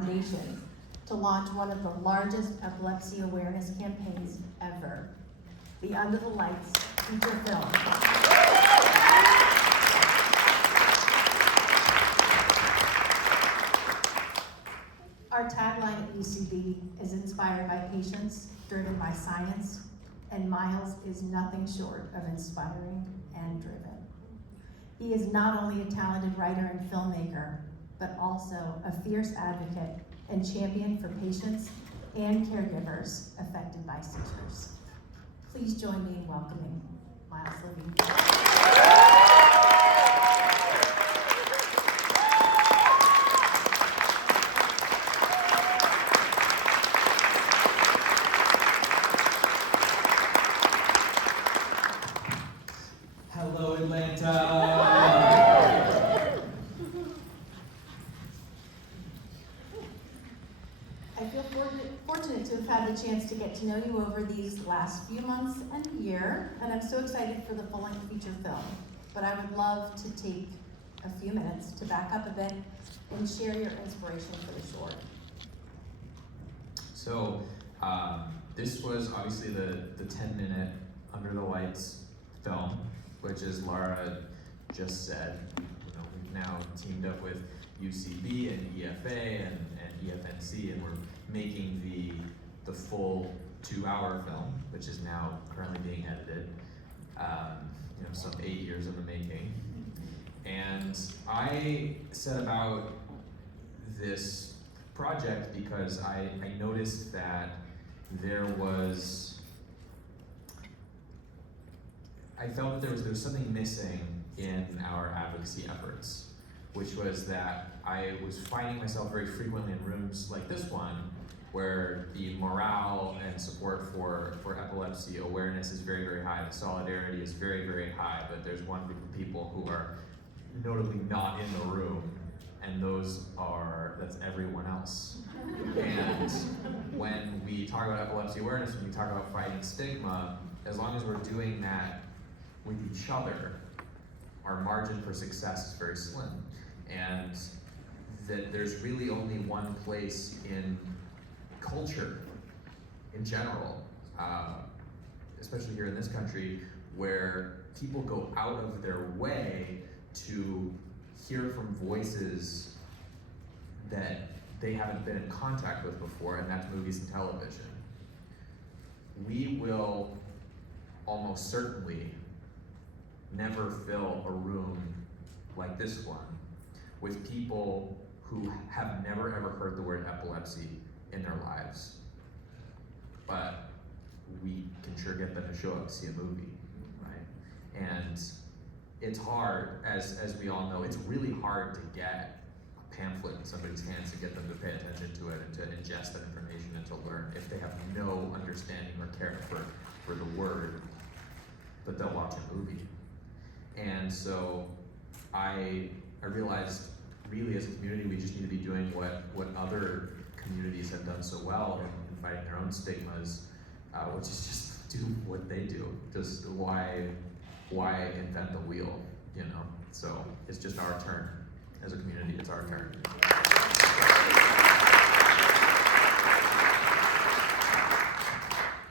foundation to launch one of the largest epilepsy awareness campaigns ever, the Under the Lights feature film. Our tagline at UCB is inspired by patients, driven by science, and Miles is nothing short of inspiring and driven. He is not only a talented writer and filmmaker, but also a fierce advocate and champion for patients and caregivers affected by seizures. Please join me in welcoming Miles Levin. Hello, Atlanta. I feel fortunate to have had the chance to get to know you over these last few months and year, and I'm so excited for the full-length feature film. But I would love to take a few minutes to back up a bit and share your inspiration for the short. So, this was obviously the 10-minute Under the Lights film, which, as Laura just said, we've now teamed up with UCB and EFA and EFNC, and we're making the full 2-hour film, which is now currently being edited. Some 8 years in the making. And I set about this project because I noticed that I felt that there was something missing in our advocacy efforts, which was that I was finding myself very frequently in rooms like this one, where the morale and support for epilepsy awareness is very, very high. The solidarity is very, very high, but there's one group of people who are notably not in the room, and that's everyone else. And when we talk about epilepsy awareness, when we talk about fighting stigma, as long as we're doing that with each other, our margin for success is very slim. And that there's really only one place in culture in general, especially here in this country, where people go out of their way to hear from voices that they haven't been in contact with before, and that's movies and television. We will almost certainly never fill a room like this one with people who have never ever heard the word epilepsy in their lives. But we can sure get them to show up to see a movie, right? And it's hard, as we all know, it's really hard to get a pamphlet in somebody's hands to get them to pay attention to it and to ingest that information and to learn if they have no understanding or care for the word, but they'll watch a movie. And so I realized, really, as a community, we just need to be doing what other communities have done so well in fighting their own stigmas, which is just do what they do. Just why invent the wheel, So it's just our turn. As a community, it's our turn.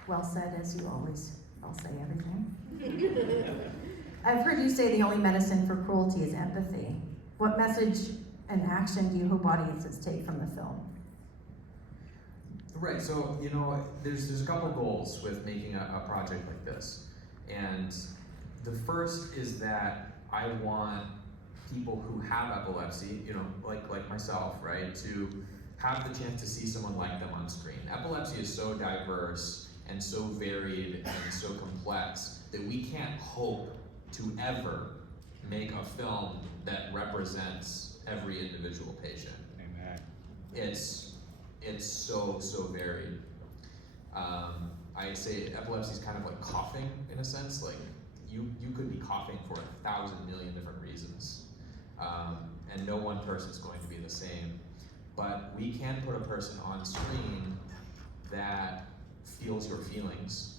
Well said, as you always. I'll say everything. I've heard you say the only medicine for cruelty is empathy. What message and action do you hope audiences take from the film? Right, so there's a couple goals with making a project like this. And the first is that I want people who have epilepsy, like myself, right, to have the chance to see someone like them on screen. Epilepsy is so diverse and so varied and so complex that we can't hope to ever make a film that represents every individual patient. Amen. It's so varied. I say epilepsy is kind of like coughing in a sense. Like you could be coughing for 1,000 million different reasons, and no one person is going to be the same. But we can put a person on screen that feels your feelings,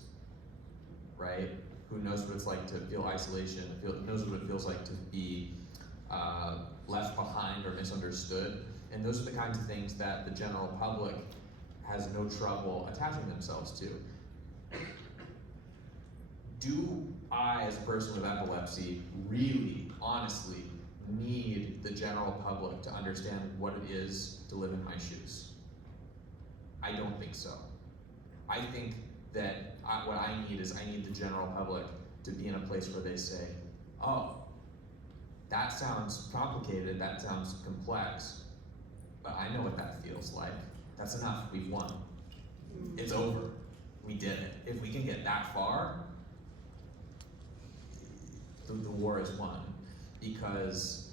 right? Who knows what it's like to feel isolation, knows what it feels like to be left behind or misunderstood, And those are the kinds of things that the general public has no trouble attaching themselves to. Do I, as a person with epilepsy, really, honestly, need the general public to understand what it is to live in my shoes? I don't think so. I think that what I need is I need the general public to be in a place where they say, oh, that sounds complicated, that sounds complex, but I know what that feels like. That's enough, we've won. It's over, we did it. If we can get that far, the war is won. Because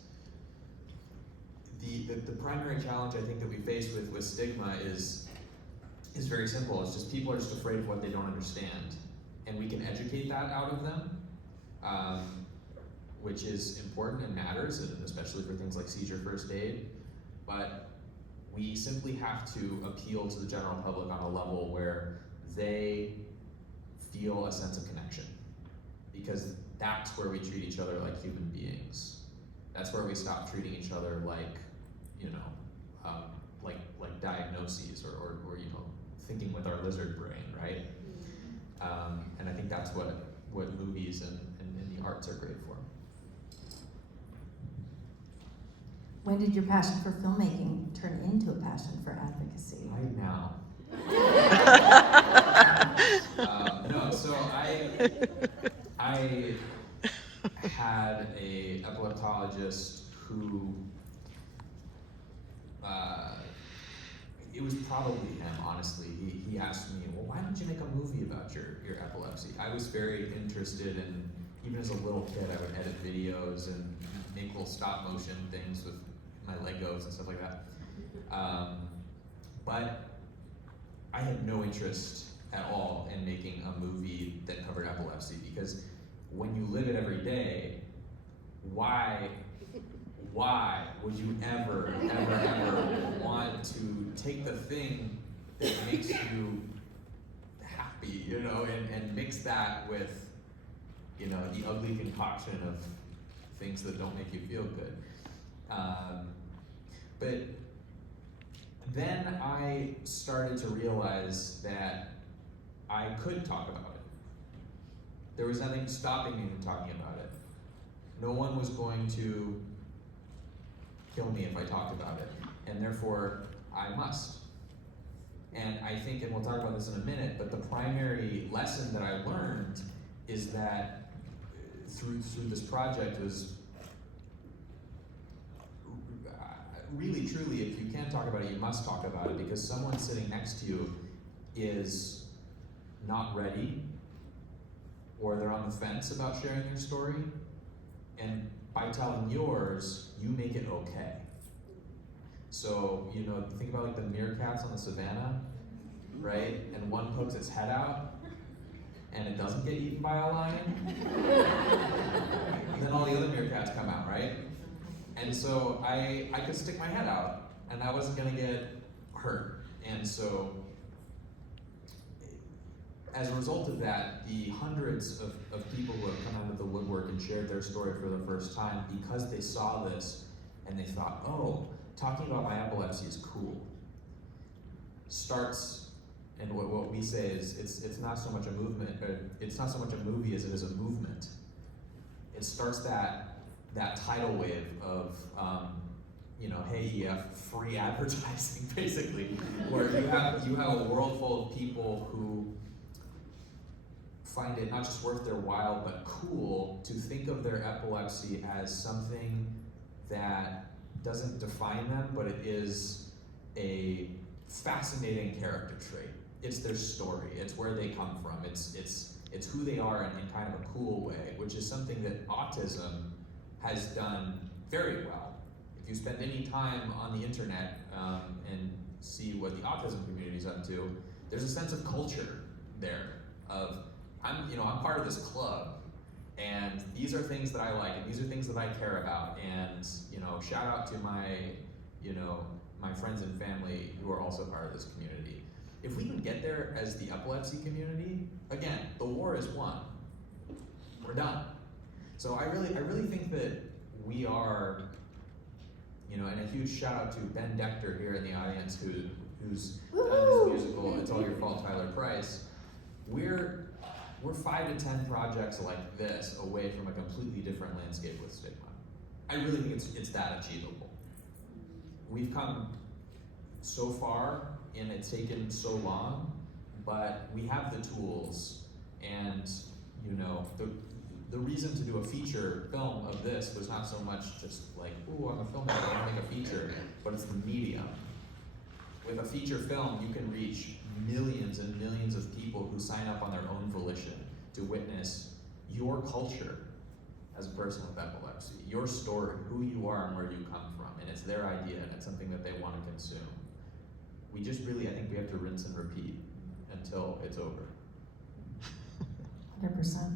the primary challenge I think that we face with stigma is very simple. It's just people are just afraid of what they don't understand. And we can educate that out of them, which is important and matters, and especially for things like seizure first aid. But we simply have to appeal to the general public on a level where they feel a sense of connection. Because that's where we treat each other like human beings. That's where we stop treating each other like, you know, like diagnoses or you know, thinking with our lizard brain, right? And I think that's what movies and the arts are great for. When did your passion for filmmaking turn into a passion for advocacy? Right now. No, so I had a epileptologist who, it was probably him, honestly. He asked me, well, why don't you make a movie about your epilepsy? I was very interested in, even as a little kid, I would edit videos and make little stop motion things with my Legos and stuff like that. But I had no interest at all in making a movie that covered epilepsy, because when you live it every day, why would you ever want to take the thing that makes you happy, you know, and mix that with, you know, the ugly concoction of things that don't make you feel good. But then I started to realize that I could talk about it. There was nothing stopping me from talking about it. No one was going to kill me if I talked about it, and therefore I must. And I think, and we'll talk about this in a minute, but the primary lesson that I learned is that through this project was really, truly, if you can't talk about it, you must talk about it, because someone sitting next to you is not ready, or they're on the fence about sharing their story, and by telling yours, you make it okay. So, you know, think about like the meerkats on the savannah, right? And one pokes its head out, and it doesn't get eaten by a lion. And then all the other meerkats come out, right? And so I could stick my head out, and I wasn't gonna get hurt. And so, as a result of that, the hundreds of people who have come out of the woodwork and shared their story for the first time because they saw this and they thought, oh, talking about my epilepsy is cool, starts, and what we say is it's not so much a movement, but it's not so much a movie as it is a movement. It starts that tidal wave of, you know, hey EF, free advertising, basically, where you have a world full of people who find it not just worth their while, but cool to think of their epilepsy as something that doesn't define them, but it is a fascinating character trait. It's their story, it's where they come from, it's who they are in kind of a cool way, which is something that autism has done very well. If you spend any time on the internet and see what the autism community is up to, there's a sense of culture there of, I'm part of this club, and these are things that I like, and these are things that I care about, and you know, shout out to my friends and family who are also part of this community. If we can get there as the epilepsy community, again, the war is won. We're done. So I really think that we are You know, and a huge shout out to Ben Dector here in the audience who's done his musical It's All Your Fault, Tyler Price. We're 5 to 10 projects like this away from a completely different landscape with stigma. I really think it's that achievable. We've come so far, and it's taken so long, but we have the tools, and you know, the reason to do a feature film of this was not so much just like, ooh, I'm a filmmaker, I want to make a feature, but it's the medium. With a feature film, you can reach millions and millions of people who sign up on their own volition to witness your culture as a person with epilepsy, your story, who you are and where you come from, and it's their idea and it's something that they want to consume. We just really, I think we have to rinse and repeat until it's over. 100%.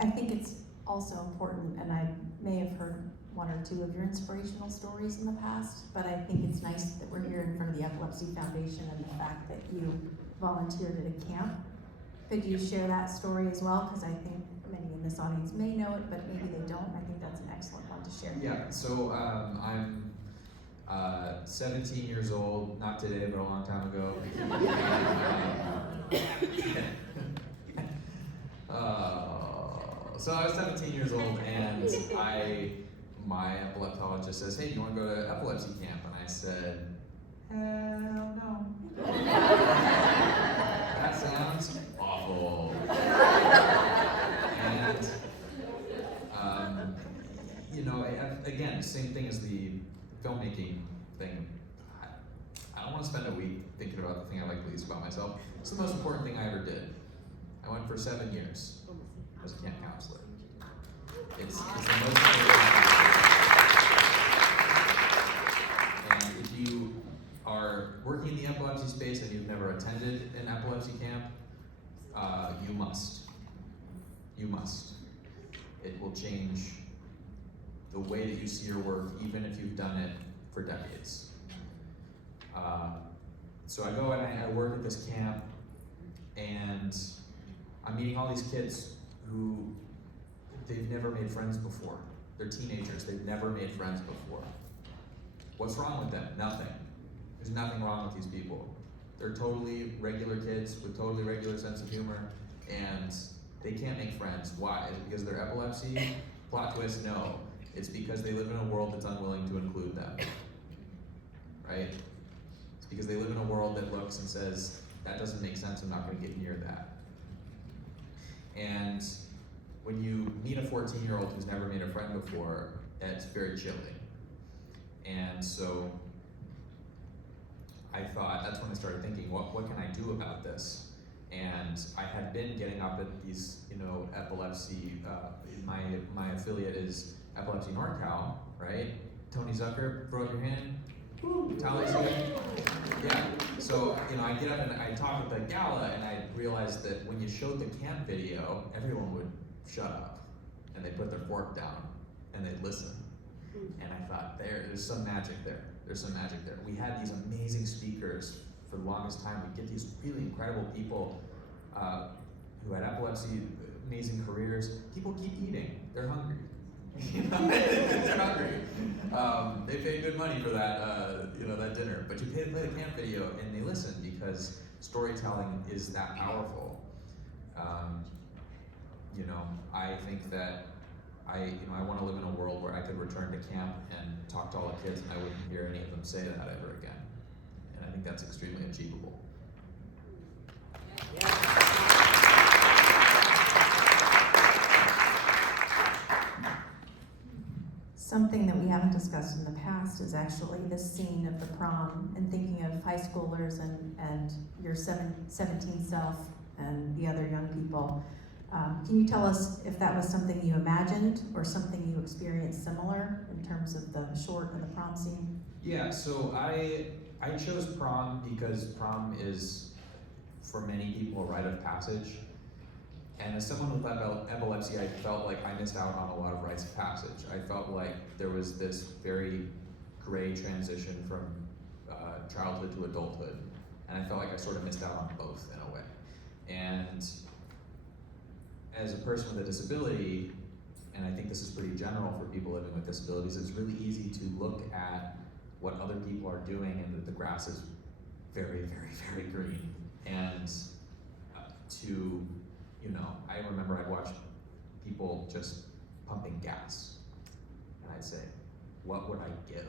I think it's also important, and I may have heard 1 or 2 of your inspirational stories in the past, but I think it's nice that we're here in front of the Epilepsy Foundation and the fact that you volunteered at a camp. Could you share that story as well? Because I think many in this audience may know it, but maybe they don't. I think that's an excellent one to share. Yeah, so I'm 17 years old, not today, but a long time ago. So I was 17 years old, and my epileptologist says, hey, do you want to go to epilepsy camp? And I said, hell no. That sounds awful. And, you know, again, same thing as the filmmaking thing. I don't want to spend a week thinking about the thing I like least about myself. It's the most important thing I ever did. I went for 7 years as a camp counselor. It's the most important. And if you are working in the epilepsy space and you've never attended an epilepsy camp, you must. You must. It will change the way that you see your work, even if you've done it for decades. So I go and I work at this camp, and I'm meeting all these kids who they've never made friends before. They're teenagers, they've never made friends before. What's wrong with them? Nothing. There's nothing wrong with these people. They're totally regular kids with totally regular sense of humor, and they can't make friends. Why? Is it because of their epilepsy? Plot twist, no. It's because they live in a world that's unwilling to include them, right? It's because they live in a world that looks and says, that doesn't make sense, I'm not gonna get near that. And when you meet a 14-year-old who's never made a friend before, that's very chilling. And so I thought, that's when I started thinking, what can I do about this? And I had been getting up at these, you know, epilepsy, my affiliate is Epilepsy NorCal, right? Tony Zucker, throw up your hand. Tally's good. Yeah, so, you know, I get up and I talk at the gala, and I realized that when you showed the camp video, everyone would shut up, and they put their fork down, and they'd listen. And I thought, there's some magic there. There's some magic there. We had these amazing speakers for the longest time. We get these really incredible people who had epilepsy, amazing careers. People keep eating. They're hungry. You know, they're hungry. They pay good money for that, you know, that dinner. But you play the camp video, and they listen because storytelling is that powerful. You know, I think that I want to live in a world where I could return to camp and talk to all the kids, and I wouldn't hear any of them say that ever again. And I think that's extremely achievable. Something that we haven't discussed in the past is actually this scene of the prom, and thinking of high schoolers and your 17 self and the other young people. Can you tell us if that was something you imagined or something you experienced similar in terms of the short and the prom scene? Yeah, so I chose prom because prom is, for many people, a rite of passage. And as someone with epilepsy, I felt like I missed out on a lot of rites of passage. I felt like there was this very gray transition from childhood to adulthood. And I felt like I sort of missed out on both in a way. And as a person with a disability, and I think this is pretty general for people living with disabilities, it's really easy to look at what other people are doing and that the grass is very, very, very green. And I remember I'd watch people just pumping gas. And I'd say, what would I give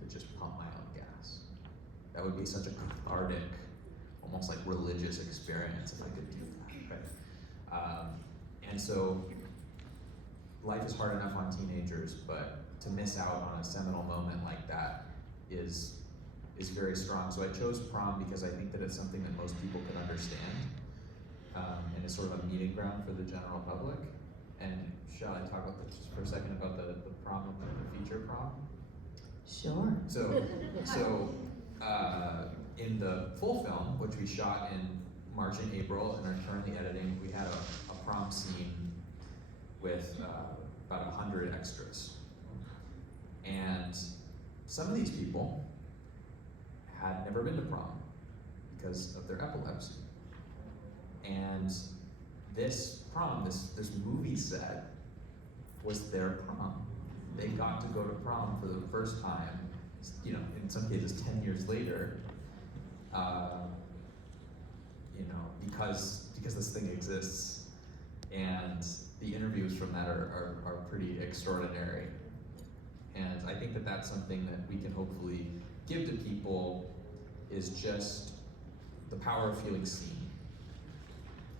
to just pump my own gas? That would be such a cathartic, almost like religious experience if I could do that, right? And so, life is hard enough on teenagers, but to miss out on a seminal moment like that is very strong. So I chose prom because I think that it's something that most people can understand, and it's sort of a meeting ground for the general public. And shall I talk about this just for a second about the prom, the feature prom? Sure. So in the full film, which we shot in March and April and are currently editing, we had a prom scene with about 100 extras. And some of these people had never been to prom because of their epilepsy. And this prom, this movie set, was their prom. They got to go to prom for the first time, in some cases 10 years later, because this thing exists. And the interviews from that are pretty extraordinary. And I think that that's something that we can hopefully give to people, is just the power of feeling seen.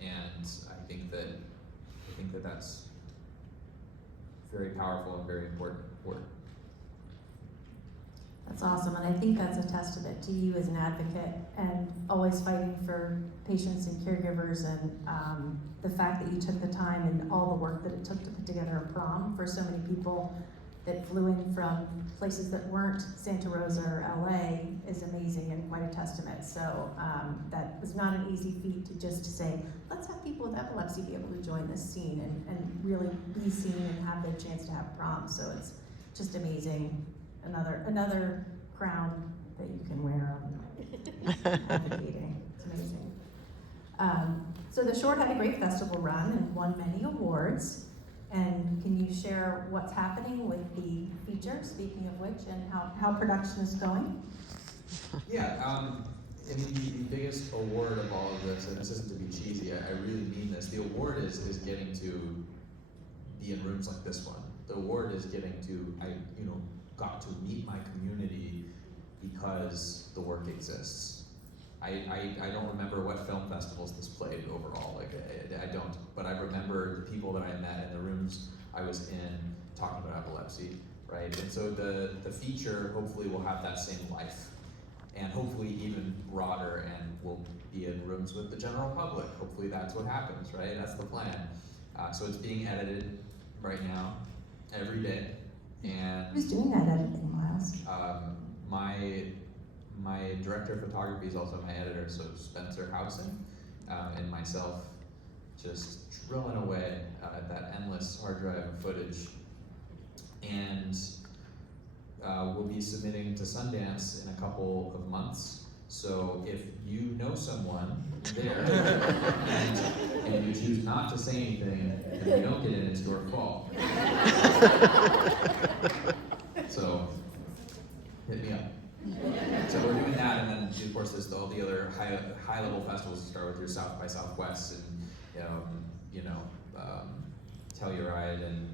And I think that that's very powerful and very important work. That's awesome, and I think that's a testament to you as an advocate and always fighting for patients and caregivers, and the fact that you took the time and all the work that it took to put together a prom for so many people that flew in from places that weren't Santa Rosa or LA is amazing and quite a testament. So that was not an easy feat to just say, let's have people with epilepsy be able to join this scene and really be seen and have their chance to have prom. So it's just amazing. Another crown that you can wear on advocating. It's amazing. So the short had a great festival run and won many awards. And can you share what's happening with the feature, speaking of which, and how production is going? Yeah, the biggest award of all of this, and this isn't to be cheesy, I really mean this, the award is getting to be in rooms like this one. The award is getting to, got to meet my community because the work exists. I don't remember what film festivals this played overall, I don't, but I remember the people that I met in the rooms I was in talking about epilepsy, right? And so the feature hopefully will have that same life, and hopefully even broader, and will be in rooms with the general public. Hopefully that's what happens, right? That's the plan. So it's being edited right now, every day. And who's doing that editing, Miles? My director of photography is also my editor, so Spencer Howson, and myself just drilling away at that endless hard drive of footage. And we'll be submitting to Sundance in a couple of months. So if you know someone there and you choose not to say anything, and you don't get in, it's your fault. So hit me up. So we're doing that, and then of course there's all the other high level festivals. You start with your South by Southwest, and Telluride, and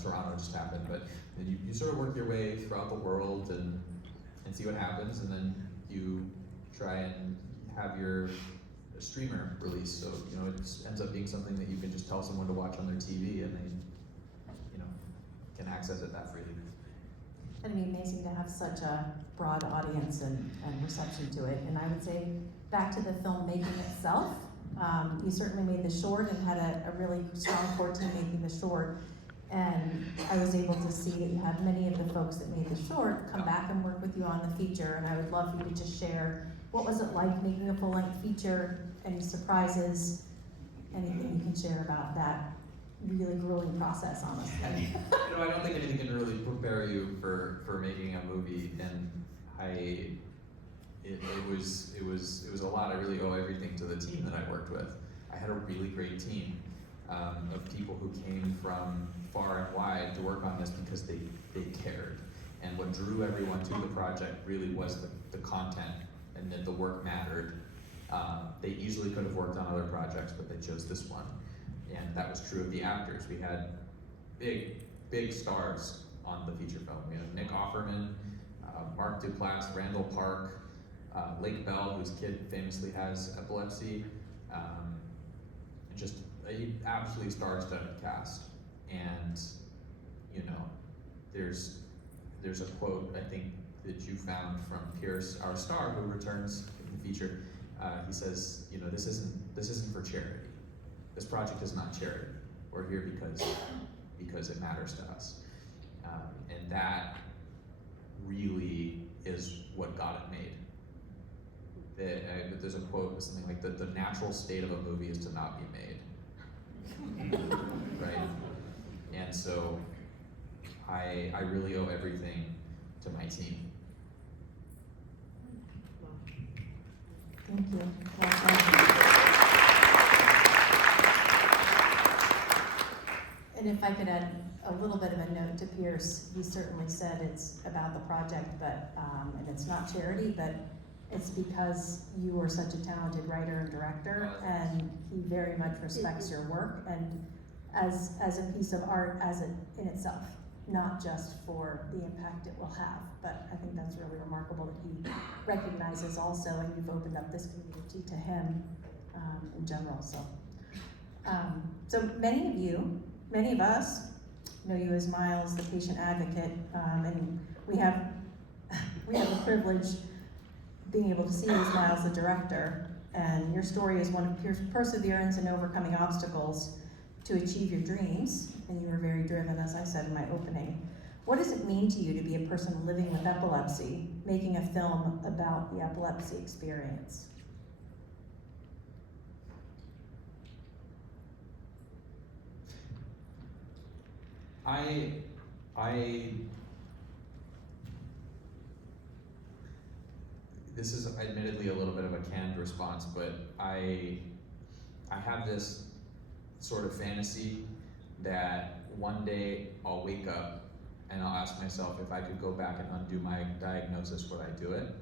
Toronto just happened. But then you sort of work your way throughout the world and see what happens, and then you try and have your streamer release. So it ends up being something that you can just tell someone to watch on their TV, and they can access it that freely. It'd be amazing to have such a broad audience and reception to it. And I would say, back to the filmmaking itself, you certainly made the short and had a really strong core team making the short. And I was able to see that you had many of the folks that made the short come back and work with you on the feature. And I would love for you to just share, what was it like making a full-length feature? Any surprises? Anything you can share about that really grueling process, honestly? I don't think anything can really prepare you for making a movie, and it was a lot. I really owe everything to the team that I worked with. I had a really great team. of people who came from far and wide to work on this because they cared. And what drew everyone to the project really was the content, and that the work mattered. They easily could have worked on other projects, but they chose this one. And that was true of the actors. We had big stars on the feature film. We had Nick Offerman, Mark Duplass, Randall Park, Lake Bell, whose kid famously has epilepsy. Just a absolutely star-studded cast. And you know, there's a quote I think that you found from Pierce, our star, who returns in the feature. He says, you know, this isn't for charity. This project is not charity. We're here because it matters to us. And that really is what got it made. There's a quote with something like, the natural state of a movie is to not be made. Right? And so I really owe everything to my team. Thank you. And if I could add a little bit of a note to Pierce, he certainly said it's about the project, but and it's not charity, but it's because you are such a talented writer and director, and he very much respects your work, and as a piece of art in itself, not just for the impact it will have. But I think that's really remarkable that he recognizes also, and you've opened up this community to him in general. So many of us know you as Miles, the patient advocate, and we have the privilege being able to see you as Miles, the director. And your story is one of perseverance and overcoming obstacles to achieve your dreams, and you were very driven, as I said in my opening. What does it mean to you to be a person living with epilepsy, making a film about the epilepsy experience? This is admittedly a little bit of a canned response, but I have this sort of fantasy that one day I'll wake up and I'll ask myself if I could go back and undo my diagnosis, would I do it?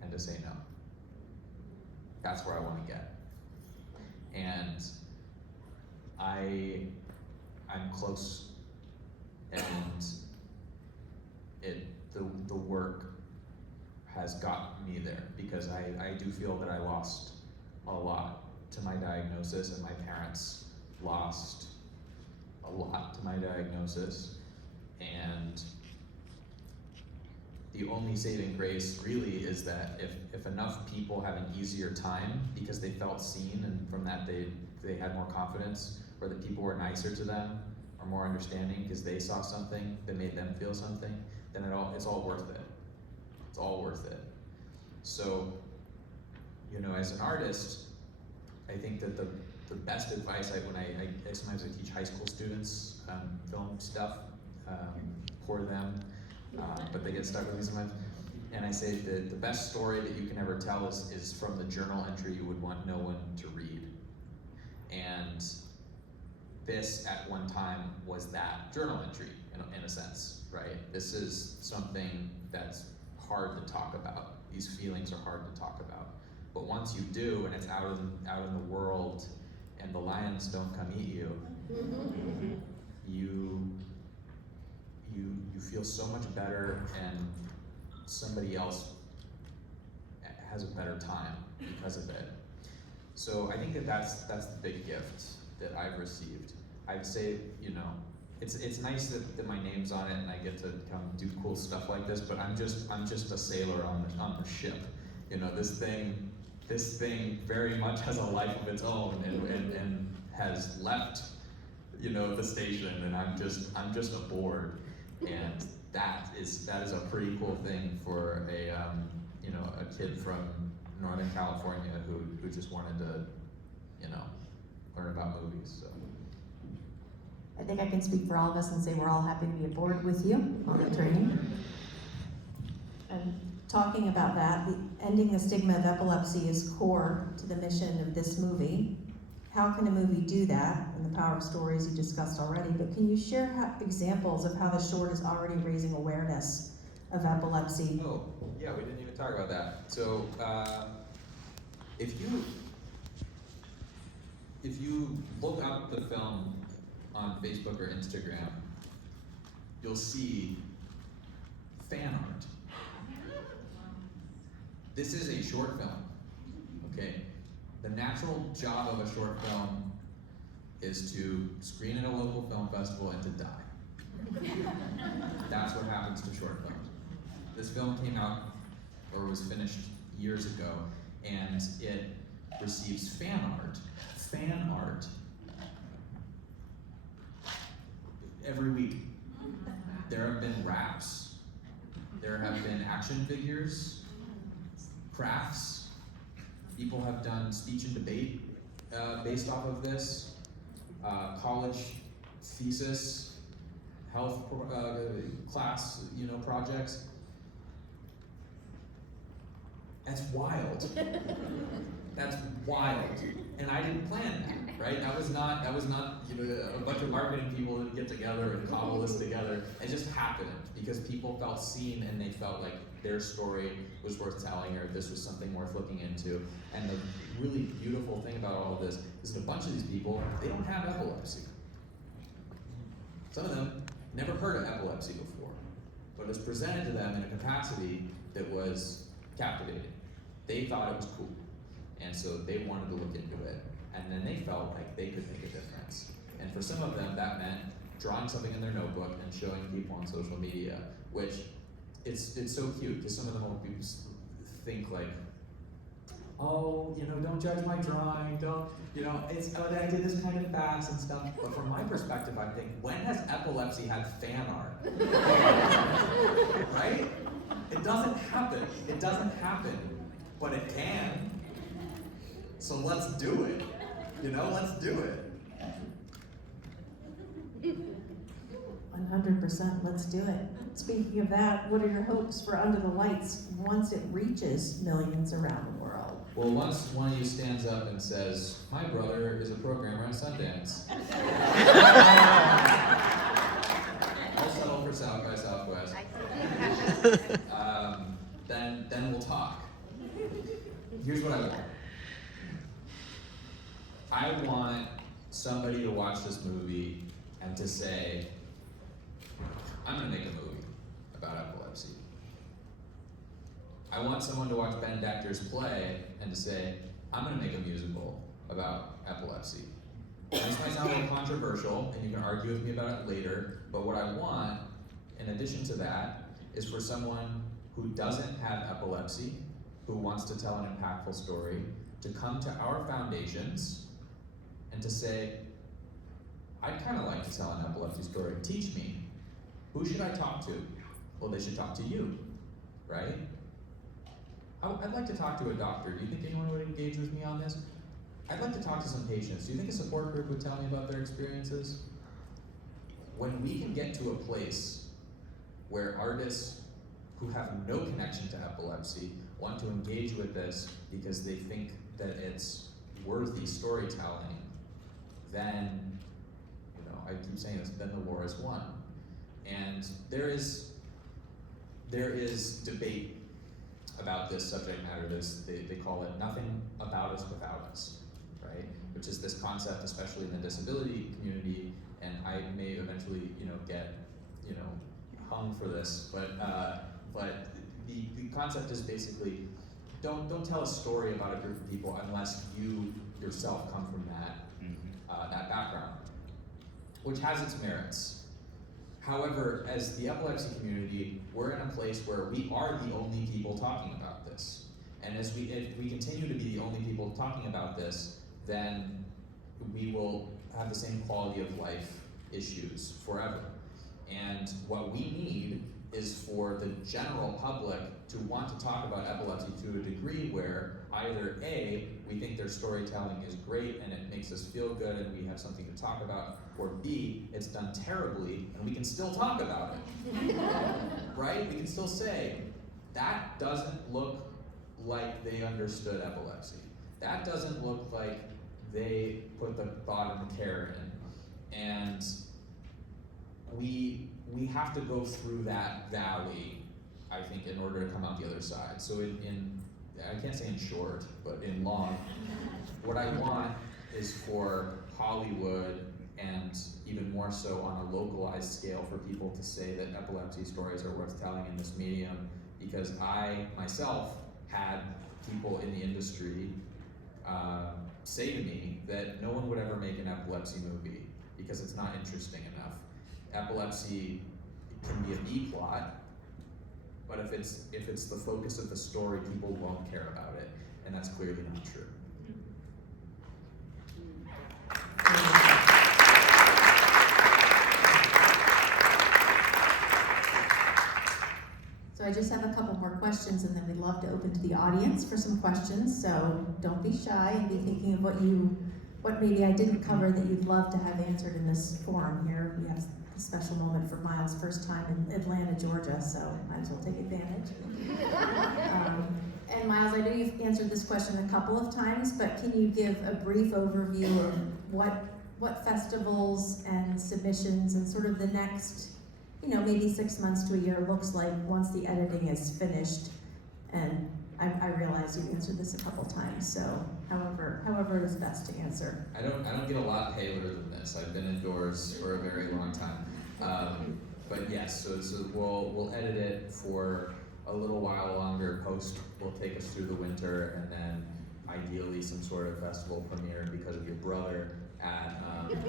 And to say no. That's where I want to get. And I'm close, and the work has gotten me there, because I do feel that I lost a lot to my diagnosis, and my parents lost a lot to my diagnosis. And the only saving grace really is that if enough people have an easier time because they felt seen, and from that they had more confidence, or that people were nicer to them or more understanding because they saw something that made them feel something, then it's all worth it. It's all worth it. So, you know, as an artist, I think that the best advice when I sometimes I teach high school students film stuff for them, but they get stuck with me sometimes. And I say that the best story that you can ever tell is from the journal entry you would want no one to read. And this, at one time, was that journal entry, in a sense, right? This is something that's hard to talk about. These feelings are hard to talk about. But once you do, and it's out in the world, and the lions don't come eat you, you feel so much better, and somebody else has a better time because of it. So I think that's the big gift that I've received. I'd say, you know, it's nice that my name's on it and I get to come do cool stuff like this, but I'm just a sailor on the ship. You know, this thing very much has a life of its own, and has left, you know, the station, and I'm just aboard. And that is a pretty cool thing for a kid from Northern California who just wanted to, you know, learn about movies. So I think I can speak for all of us and say we're all happy to be aboard with you on the train. And talking about that, ending the stigma of epilepsy is core to the mission of this movie. how can a movie do that? And the power of stories you discussed already, but can you share examples of how the short is already raising awareness of epilepsy? Oh, yeah, we didn't even talk about that. So, if you look up the film on Facebook or Instagram, you'll see fan art. This is a short film, okay? The natural job of a short film is to screen at a local film festival and to die. That's what happens to short films. This film came out, or was finished years ago, and it receives fan art every week. There have been raps, there have been action figures, crafts. People have done speech and debate based off of this, college thesis, health class, projects. That's wild. That's wild. And I didn't plan that, right? That was not a bunch of marketing people that get together and cobble this together. It just happened because people felt seen and they felt like their story was worth telling, or this was something worth looking into. And the really beautiful thing about all of this is that a bunch of these people, they don't have epilepsy. Some of them never heard of epilepsy before, but it was presented to them in a capacity that was captivating. They thought it was cool, and so they wanted to look into it, and then they felt like they could make a difference. And for some of them, that meant drawing something in their notebook and showing people on social media, which it's so cute, because some of them will think like, oh, don't judge my drawing, I did this kind of fast and stuff. But from my perspective, I think, when has epilepsy had fan art? Right? It doesn't happen. It doesn't happen, but it can. So let's do it. Let's do it. 100%, let's do it. Speaking of that, what are your hopes for Under the Lights once it reaches millions around the world? Well, once one of you stands up and says, my brother is a programmer at Sundance. I'll settle for South by Southwest. Then we'll talk. Here's what I want. I want somebody to watch this movie and to say, I'm gonna make a movie about epilepsy. I want someone to watch Ben Decter's play and to say, I'm gonna make a musical about epilepsy. This might sound a little controversial, and you can argue with me about it later, but what I want, in addition to that, is for someone who doesn't have epilepsy, who wants to tell an impactful story, to come to our foundations and to say, I'd kind of like to tell an epilepsy story, teach me. Who should I talk to? Well, they should talk to you, right? I'd like to talk to a doctor. Do you think anyone would engage with me on this? I'd like to talk to some patients. Do you think a support group would tell me about their experiences? When we can get to a place where artists who have no connection to epilepsy want to engage with this because they think that it's worthy storytelling, then, I keep saying this, then the war is won. And there is debate about this subject matter. They call it nothing about us without us, right? Which is this concept, especially in the disability community, and I may eventually, get, hung for this, but the concept is basically, don't tell a story about a group of people unless you yourself come from that background, which has its merits. However, as the epilepsy community, we're in a place where we are the only people talking about this. And if we continue to be the only people talking about this, then we will have the same quality of life issues forever. And what we need is for the general public to want to talk about epilepsy to a degree where either A, we think their storytelling is great and it makes us feel good and we have something to talk about, or B, it's done terribly and we can still talk about it, right? We can still say, that doesn't look like they understood epilepsy. That doesn't look like they put the thought and the care in. And we have to go through that valley, I think, in order to come out the other side. So I can't say in short, but in long, what I want is for Hollywood, and even more so on a localized scale, for people to say that epilepsy stories are worth telling in this medium, because I myself had people in the industry say to me that no one would ever make an epilepsy movie because it's not interesting enough. Epilepsy can be a B plot, but if it's the focus of the story, people won't care about it, and that's clearly not true. So I just have a couple more questions, and then we'd love to open to the audience for some questions. So don't be shy and be thinking of what maybe I didn't cover that you'd love to have answered in this forum here. We have a special moment for Miles' first time in Atlanta, Georgia, so might as well take advantage. And Miles, I know you've answered this question a couple of times, but can you give a brief overview of what festivals and submissions and sort of the next, maybe 6 months to a year looks like once the editing is finished? And I realize you've answered this a couple times, so however it is best to answer. I don't get a lot paler than this. I've been indoors for a very long time. But yes, so we'll edit it for a little while longer. Post will take us through the winter, and then ideally some sort of festival premiere because of your brother at in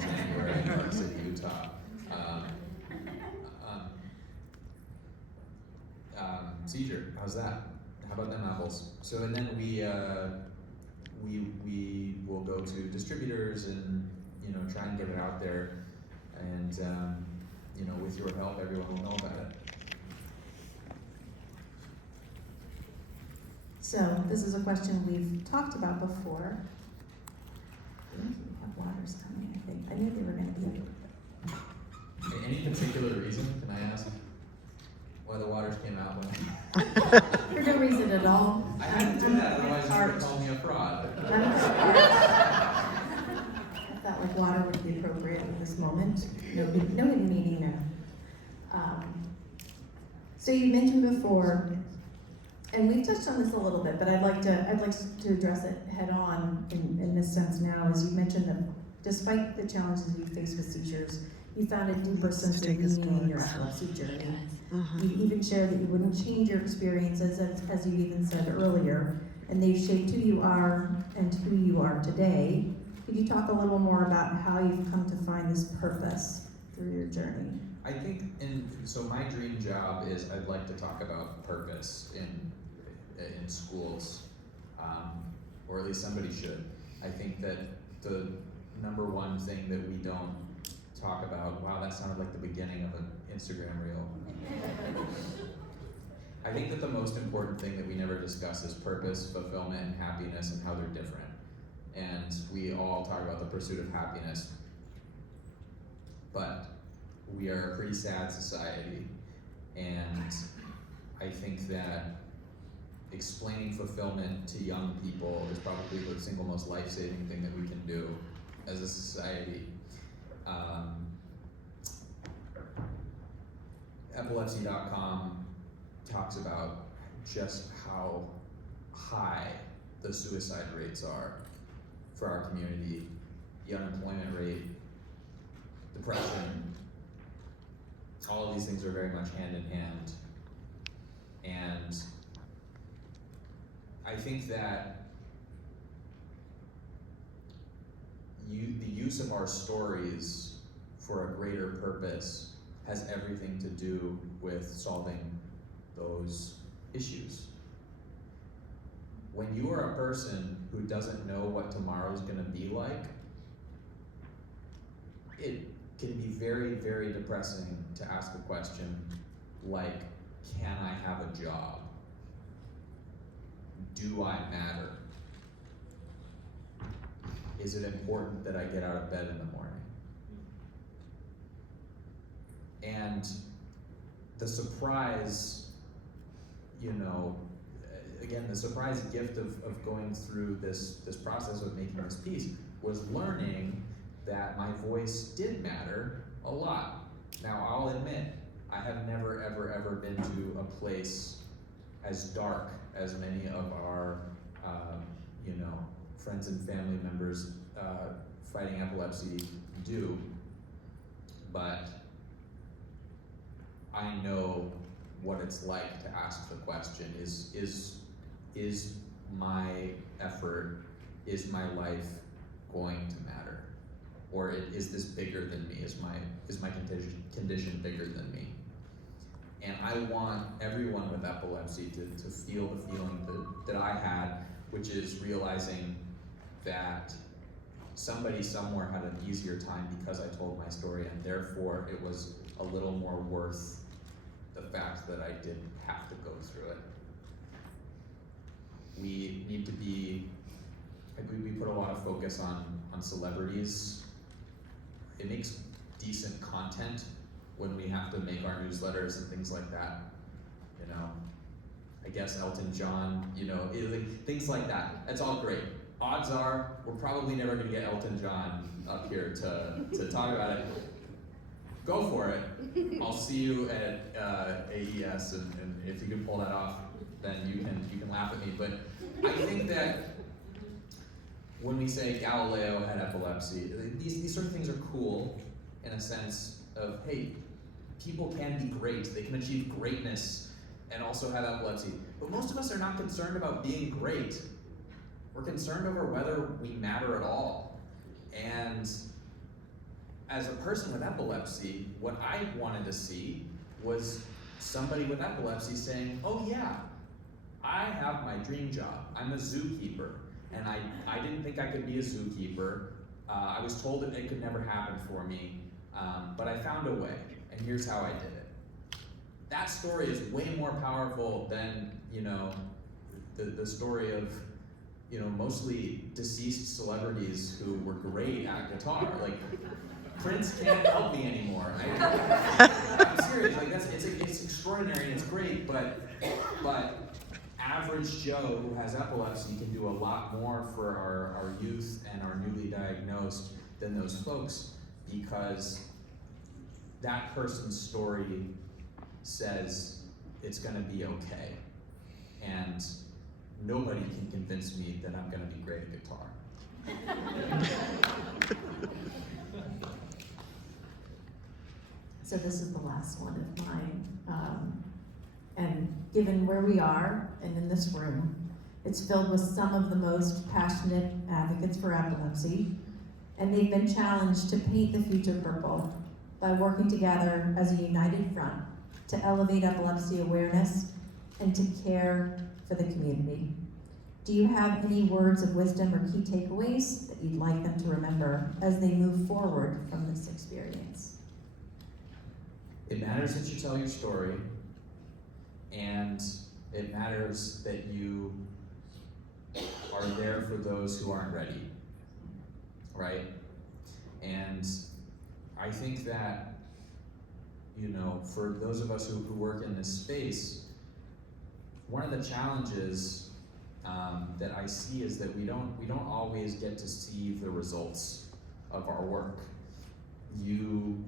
January in Park City, Utah. Seizure, how's that? How about them apples? So, and then we will go to distributors and try and get it out there, and with your help, everyone will know about it. So this is a question we've talked about before. We have waters coming, I think. I knew they were going to be able to. Any particular reason, can I ask, why the waters came out when? For no reason at all. I had to do that, otherwise you would call me a fraud. I felt like water would be appropriate in this moment. No hidden meaning there. So you mentioned before, and we've touched on this a little bit, but I'd like to address it head on in this sense now. As you mentioned that despite the challenges you face with seizures, you found a deeper sense of meaning in your epilepsy journey. You even shared that you wouldn't change your experiences, as you even said earlier, and they've shaped who you are and who you are today. Could you talk a little more about how you've come to find this purpose through your journey? I think, so my dream job is I'd like to talk about purpose in schools, or at least somebody should. I think that the number one thing that we don't talk about, wow, that sounded like the beginning of an Instagram reel. I think that the most important thing that we never discuss is purpose, fulfillment, and happiness, and how they're different. And we all talk about the pursuit of happiness, but we are a pretty sad society, and I think that explaining fulfillment to young people is probably the single most life-saving thing that we can do as a society. Epilepsy.com talks about just how high the suicide rates are for our community, the unemployment rate, depression. All of these things are very much hand in hand. And I think that the use of our stories for a greater purpose has everything to do with solving those issues. When you are a person who doesn't know what tomorrow's gonna be like, it can be very, very depressing to ask a question like, can I have a job? Do I matter? Is it important that I get out of bed in the morning? And the surprise, again, the surprise gift of going through this process of making this piece was learning that my voice did matter a lot. Now, I'll admit, I have never, ever been to a place as dark as many of our, friends and family members fighting epilepsy do, but I know what it's like to ask the question, is my effort, is my life going to matter? Or is this bigger than me? Is my condition bigger than me? And I want everyone with epilepsy to feel the feeling that I had, which is realizing that somebody somewhere had an easier time because I told my story, and therefore it was a little more worth the fact that I didn't have to go through it. We need to be, we put a lot of focus on celebrities. It makes decent content when we have to make our newsletters and things like that. I guess Elton John, things like that. That's all great. Odds are we're probably never gonna get Elton John up here to talk about it. Go for it. I'll see you at AES, and if you can pull that off, then you can laugh at me. But I think that when we say Galileo had epilepsy, these sort of things are cool in a sense of, hey, people can be great. They can achieve greatness and also have epilepsy. But most of us are not concerned about being great. We're concerned over whether we matter at all. And as a person with epilepsy, what I wanted to see was somebody with epilepsy saying, oh yeah, I have my dream job. I'm a zookeeper. And I didn't think I could be a zookeeper. I was told that it could never happen for me, but I found a way, and here's how I did it. That story is way more powerful than, the story of, mostly deceased celebrities who were great at guitar. Like, Prince can't help me anymore. I'm serious, it's extraordinary and it's great, but average Joe who has epilepsy can do a lot more for our youth and our newly diagnosed than those folks, because that person's story says it's gonna be okay. And nobody can convince me that I'm gonna be great at guitar. So this is the last one of mine. And given where we are and in this room, it's filled with some of the most passionate advocates for epilepsy, and they've been challenged to paint the future purple by working together as a united front to elevate epilepsy awareness and to care for the community. Do you have any words of wisdom or key takeaways that you'd like them to remember as they move forward from this experience? It matters that you tell your story, and it matters that you are there for those who aren't ready, right? And I think that, for those of us who work in this space, one of the challenges that I see is that we don't always get to see the results of our work. You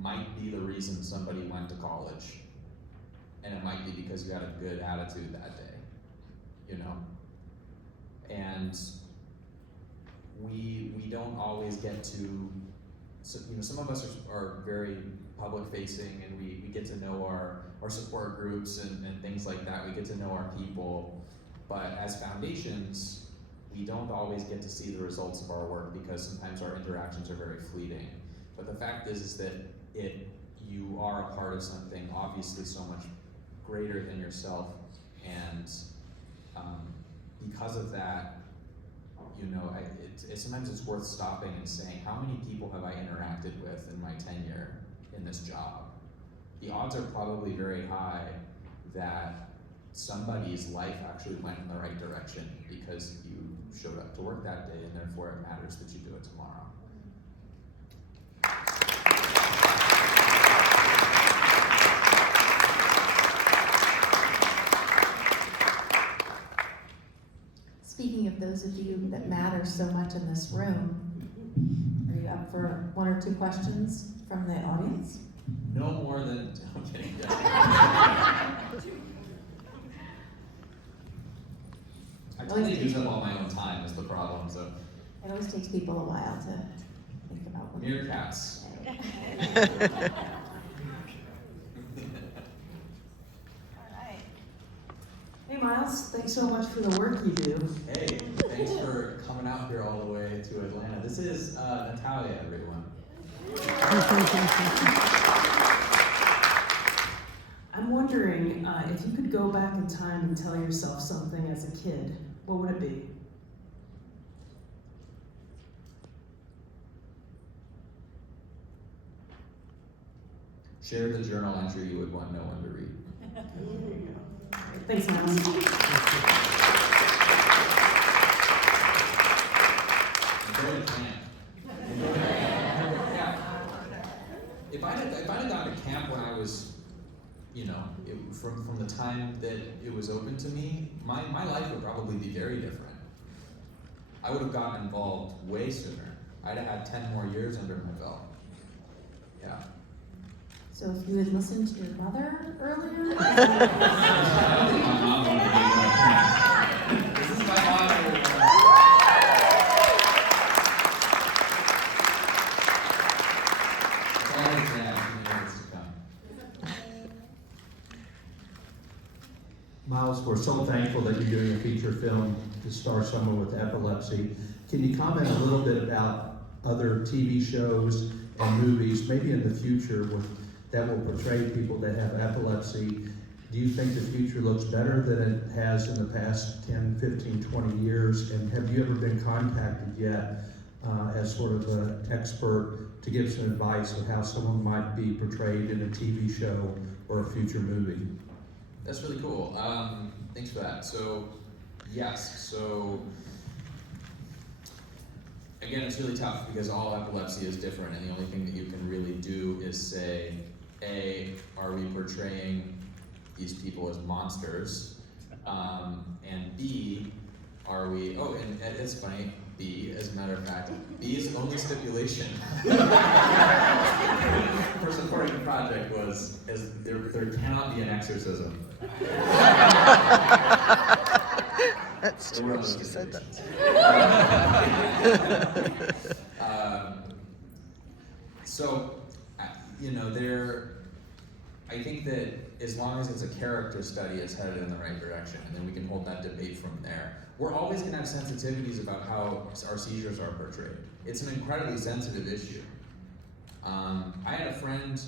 might be the reason somebody went to college, and it might be because you had a good attitude that day, and we don't always get to, some of us are very public facing, and we get to know our support groups and things like that. We get to know our people, but as foundations, we don't always get to see the results of our work because sometimes our interactions are very fleeting. But the fact is that you are a part of something obviously so much greater than yourself, and because of that, sometimes it's worth stopping and saying, how many people have I interacted with in my tenure in this job? The odds are probably very high that somebody's life actually went in the right direction because you showed up to work that day, and therefore it matters that you do it tomorrow. Speaking of those of you that matter so much in this room, are you up for one or two questions from the audience? No more than, I'm kidding. I tend to use up all my own time is the problem, so. It always takes people a while to think about what. Meerkats. Hey Miles, thanks so much for the work you do. Hey, thanks for coming out here all the way to Atlanta. This is Natalia, everyone. I'm wondering if you could go back in time and tell yourself something as a kid, what would it be? Share the journal entry you would want no one to read. Thanks, Miles. Go to camp. Yeah. If I had gone to camp when I was, from the time that it was open to me, my life would probably be very different. I would have gotten involved way sooner. I'd have had 10 more years under my belt. Yeah. So if you had listened to your mother earlier? I don't think my mom wanted me to go to camp. This is my mom. Miles, we're so thankful that you're doing a feature film to star someone with epilepsy. Can you comment a little bit about other TV shows and movies, maybe in the future, that will portray people that have epilepsy? Do you think the future looks better than it has in the past 10, 15, 20 years? And have you ever been contacted yet as sort of an expert to give some advice on how someone might be portrayed in a TV show or a future movie? That's really cool. Thanks for that. So, yes. So, again, it's really tough because all epilepsy is different, and the only thing that you can really do is say, A, are we portraying these people as monsters? And B, are we, and it's funny, B, as a matter of fact, B is the only stipulation for supporting the project was, there cannot be an exorcism. That's true, she said that. I think that as long as it's a character study, it's headed in the right direction, and then we can hold that debate from there. We're always going to have sensitivities about how our seizures are portrayed. It's an incredibly sensitive issue. I had a friend,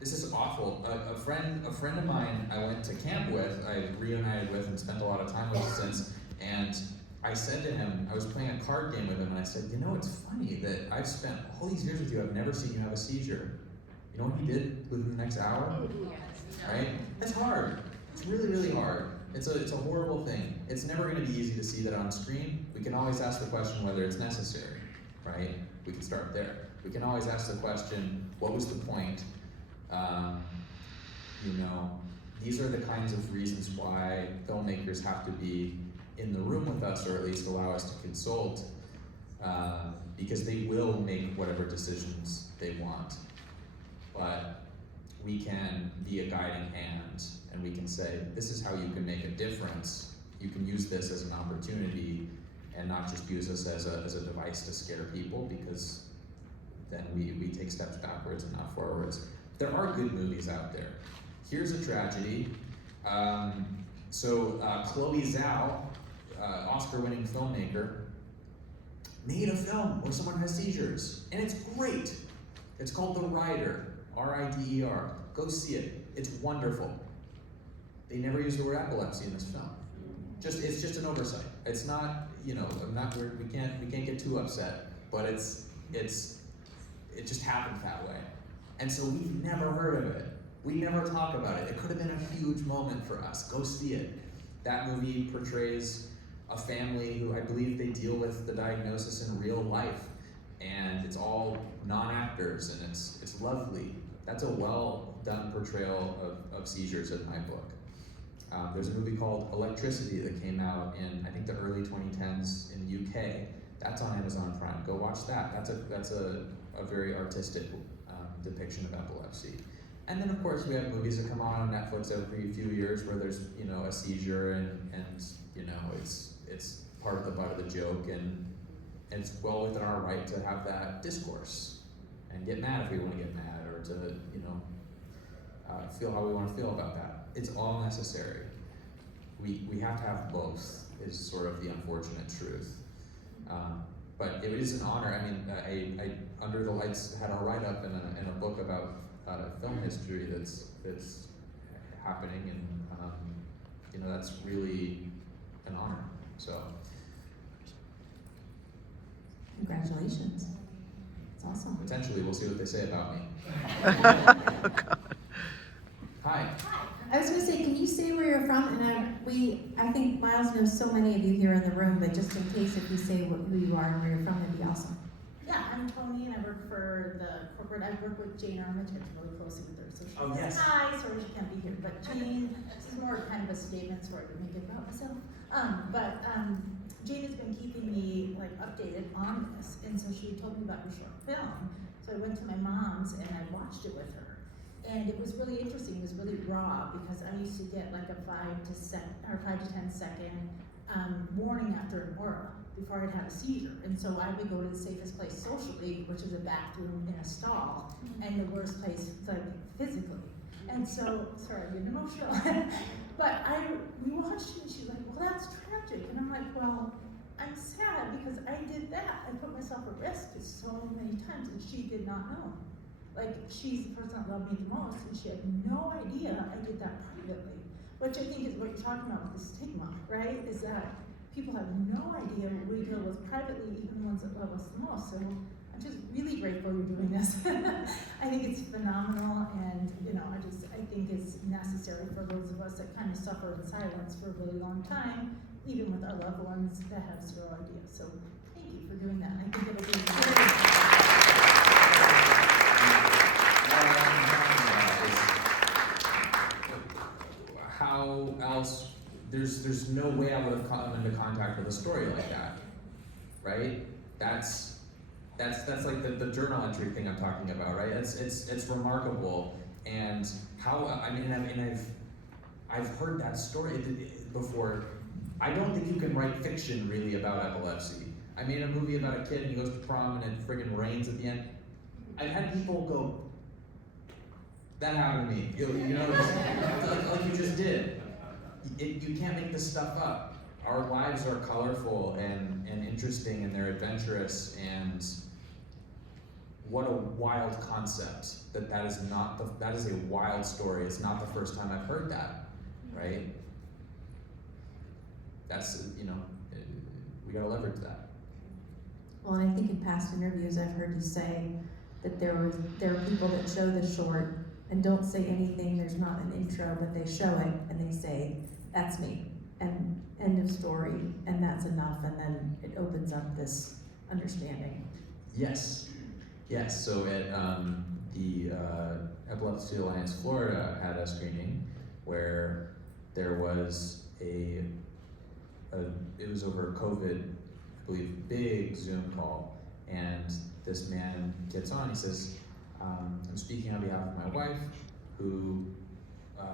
this is awful, a friend of mine I went to camp with, I reunited with and spent a lot of time with since, and I said to him, I was playing a card game with him, and I said, it's funny that I've spent all these years with you, I've never seen you have a seizure. You know what he did within the next hour? Right? That's hard. It's really, really hard. It's a horrible thing. It's never going to be easy to see that on screen. We can always ask the question whether it's necessary, right? We can start there. We can always ask the question, what was the point? These are the kinds of reasons why filmmakers have to be in the room with us, or at least allow us to consult, because they will make whatever decisions they want. But we can be a guiding hand, and we can say, this is how you can make a difference. You can use this as an opportunity and not just use this as a device to scare people, because then we take steps backwards and not forwards. There are good movies out there. Here's a tragedy. Chloe Zhao, Oscar-winning filmmaker, made a film where someone has seizures, and it's great. It's called The Rider, R-I-D-E-R. Go see it. It's wonderful. They never use the word epilepsy in this film. It's just an oversight. It's not, we can't get too upset, but it just happened that way. And so we've never heard of it. We never talk about it. It could have been a huge moment for us. Go see it. That movie portrays a family who, I believe, they deal with the diagnosis in real life, and it's all non-actors, and it's lovely. That's a well-done portrayal of seizures in my book. There's a movie called Electricity that came out in, I think, the early 2010s Hands in the UK. That's on Amazon Prime. Go watch that. That's a very artistic depiction of epilepsy. And then of course we have movies that come on Netflix every few years where there's a seizure and it's part of the butt of the joke, and it's well within our right to have that discourse and get mad if we want to get mad, or to feel how we want to feel about that. It's all necessary. We have to have both, is sort of the unfortunate truth. But it is an honor. I mean, I Under the Lights had a write-up in a book about film history that's happening, and that's really an honor. So Congratulations. It's awesome. potentially we'll see what they say about me. Oh, God. Hi. I was gonna say, can you say where you're from? And I think Miles knows so many of you here in the room, but just in case, if you say who you are and where you're from, that'd be awesome. Yeah, I'm Tony, and I work for the corporate. I work with Jane Armitage really closely with her. So she Oh, says yes. hi, sorry she can't be here. But Jane, this is more kind of a statement, sort of make it about myself. Jane has been keeping me updated on this, and so she told me about your short film. So I went to my mom's and I watched it with her, and it was really interesting. It was really raw because I used to get a 5 to 10 second warning after an aura before I'd have a seizure. And so I would go to the safest place socially, which is a bathroom in a stall, and the worst place physically. And so, sorry, I'm getting emotional. But we watched it and she's like, well, that's tragic. And I'm like, well, I'm sad because I did that. I put myself at risk so many times, and she did not know. She's the person that loved me the most, and she had no idea I did that privately. Which I think is what you're talking about with the stigma, right? Is that people have no idea what we deal with privately, even the ones that love us the most. So I'm just really grateful you're doing this. I think it's phenomenal, and I think it's necessary for those of us that kind of suffer in silence for a really long time, even with our loved ones that have zero idea. So thank you for doing that. I think it'll be How else? There's no way I would have come into contact with a story like that, right? That's like the journal entry thing I'm talking about, right? It's remarkable, and I've heard that story before. I don't think you can write fiction really about epilepsy. I made a movie about a kid and he goes to prom and it friggin' rains at the end. I've had people go, that happened to me. Like you just did. You can't make this stuff up. Our lives are colorful and interesting, and they're adventurous, and what a wild concept that is a wild story. It's not the first time I've heard that, right? That's, we gotta leverage that. Well, and I think in past interviews, I've heard you say that there are people that show the short and don't say anything. There's not an intro, but they show it and they say, that's me, and end of story, and that's enough, and then it opens up this understanding. Yes. So at the Epilepsy Alliance Florida had a screening where there was it was over COVID, I believe, big Zoom call, and this man gets on. He says, I'm speaking on behalf of my wife, who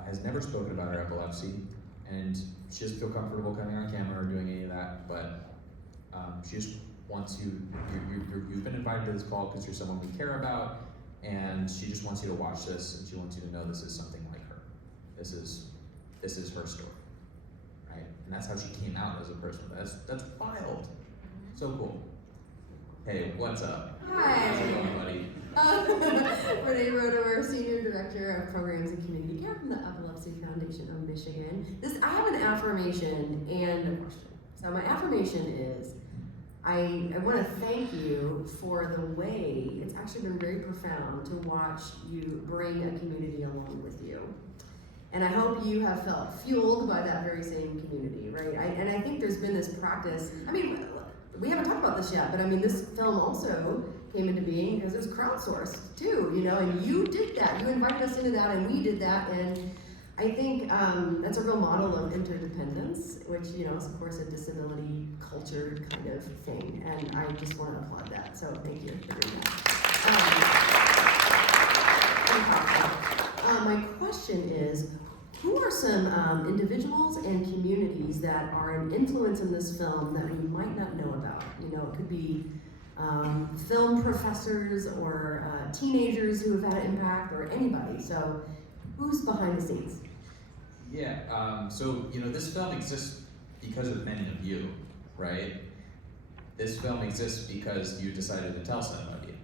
has never spoken about her epilepsy, and she doesn't feel comfortable coming on camera or doing any of that, but she just wants you've been invited to this call because you're someone we care about, and she just wants you to watch this, and she wants you to know this is something like her. This is her story, right? And that's how she came out as a person. That's wild. So cool. Hey, what's up? Hi. How's it going, buddy? Renee Roeder, Senior Director of Programs and Community Care from the Epilepsy Foundation of Michigan. I have an affirmation and a question. So my affirmation is, I want to thank you for the way, it's actually been very profound to watch you bring a community along with you. And I hope you have felt fueled by that very same community, right? And I think there's been this practice, we haven't talked about this yet, but this film also came into being because it was crowdsourced too, and you did that. You invited us into that, and we did that, and I think that's a real model of interdependence, which, you know, is of course a disability culture kind of thing, and I just want to applaud that, so thank you for doing that. My question is, who are some individuals and communities that are an influence in this film that we might not know about? You know, it could be film professors or teenagers who have had impact, or anybody. So, who's behind the scenes? Yeah, so, you know, this film exists because of many of you, right? This film exists because you decided to tell somebody.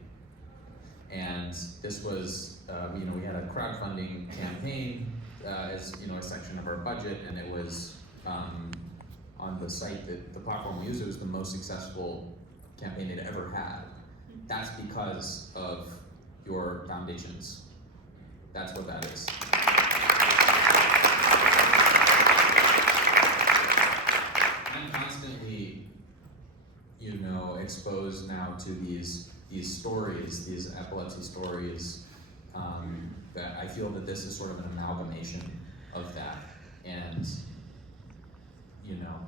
And this was, you know, we had a crowdfunding campaign as, you know, a section of our budget, and it was on the site that the platform we used, it was the most successful campaign it ever had. That's because of your foundations. That's what that is. I'm constantly, you know, exposed now to these stories, these epilepsy stories, that I feel that this is sort of an amalgamation of that. And, you know,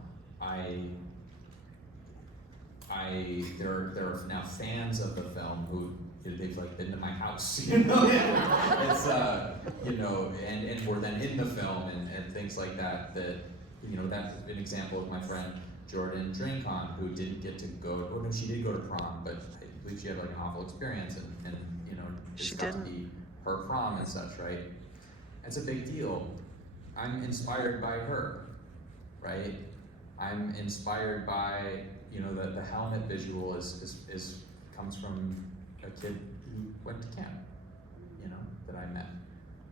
there are now fans of the film who they've like been to my house, you know. It's you know, and were then in the film and things like that. That, you know, that's an example of my friend Jordan Drinkon, who didn't get to go. Oh no, she did go to prom, but I believe she had like an awful experience, and you know, it's got to be her prom and such, right? It's a big deal. I'm inspired by her, right? I'm inspired by, you know, the helmet visual is comes from a kid who went to camp, you know, that I met,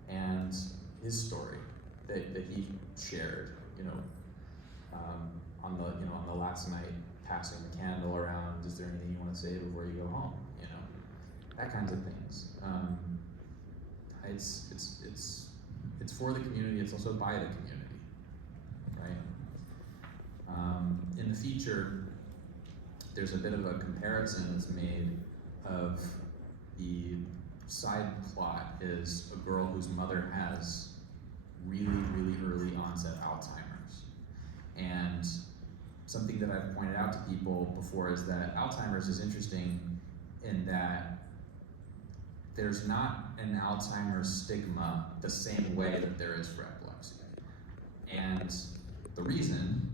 and his story that he shared, you know, on the last night, passing the candle around. Is there anything you want to say before you go home? You know, that kinds of things. It's for the community. It's also by the community, right? In the feature, there's a bit of a comparison that's made of the side plot is a girl whose mother has really, really early onset Alzheimer's. And something that I've pointed out to people before is that Alzheimer's is interesting in that there's not an Alzheimer's stigma the same way that there is for epilepsy. And the reason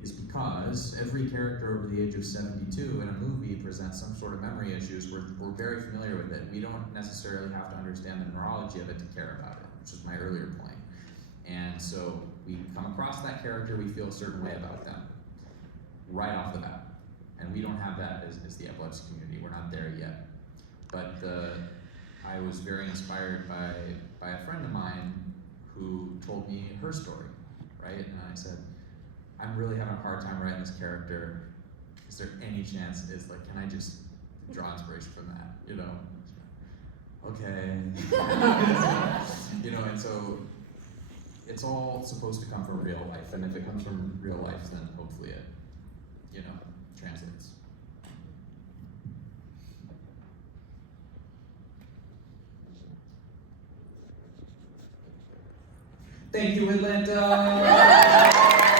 is because every character over the age of 72 in a movie presents some sort of memory issues. We're very familiar with it. We don't necessarily have to understand the neurology of it to care about it, which is my earlier point. And so we come across that character, we feel a certain way about them right off the bat. And we don't have that as the epilepsy community. We're not there yet. But I was very inspired by a friend of mine who told me her story, right? And I said, I'm really having a hard time writing this character. Is there any chance, can I just draw inspiration from that, you know? Okay. You know, and so it's all supposed to come from real life, and if it comes from real life, then hopefully it, you know, translates. Thank you, Atlanta!